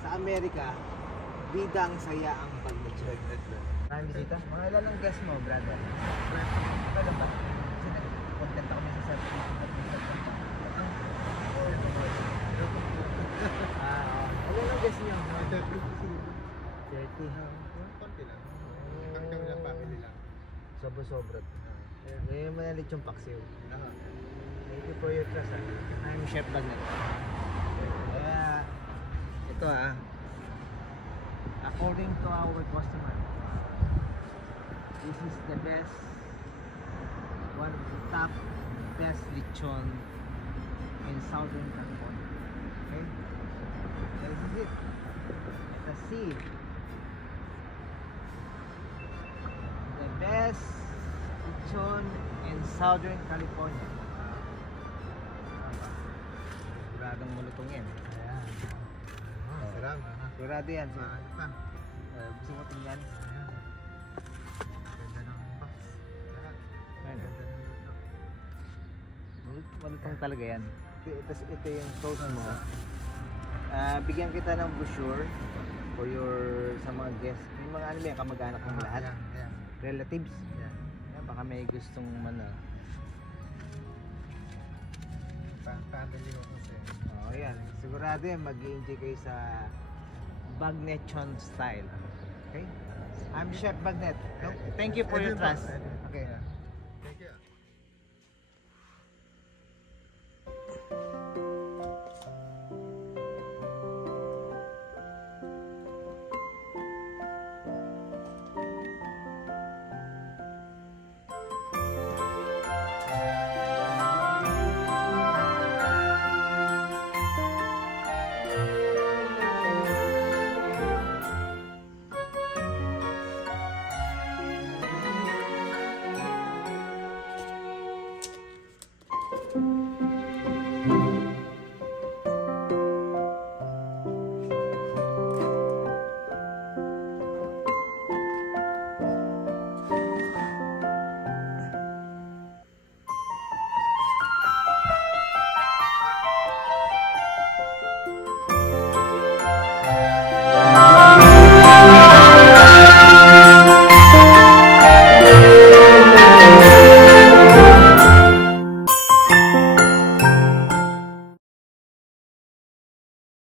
Sa Amerika, bidang saya ang pag-lechon. Maraming bisita? Mga ilan ang guest mo, brother? Kailan ba? Kasi nag-content ako minsan sa Facebook at minsan sa Ano ang guest niyo? 30. Konti lang. Kami lang, family lang. Sobra-sobra. Ngayon mo na lechong paksiw. Aha. Thank you for your trust. I'm Chef Bagnet. Kaya, ito according to our customer, this is the best, one of the top best lechon in Southern California. Okay? This is it. Let us see. The best lechon in Southern California. Siguradong malutong yan. Ayan. Sarap. Sigurado yan. Ano pa? Gusto mo tingnan? Ganda ng box. Lahat. Ayun. Ganda ng luto. Malutong talaga yan. Ito yung toast mo. Bigyan kita ng brochure for your sa mga guests. Yung mga ano yan, kamag-anak ng lahat. Ayan. Relatives. Ayan. Yan, baka may gustong Family ko kasi. Oh, yan. Sigurado yan, mag-i-enjoy kayo sa Bagnetchon style. Okay? I'm Chef Bagnet. No? Thank you for your trust. Okay. Thank you.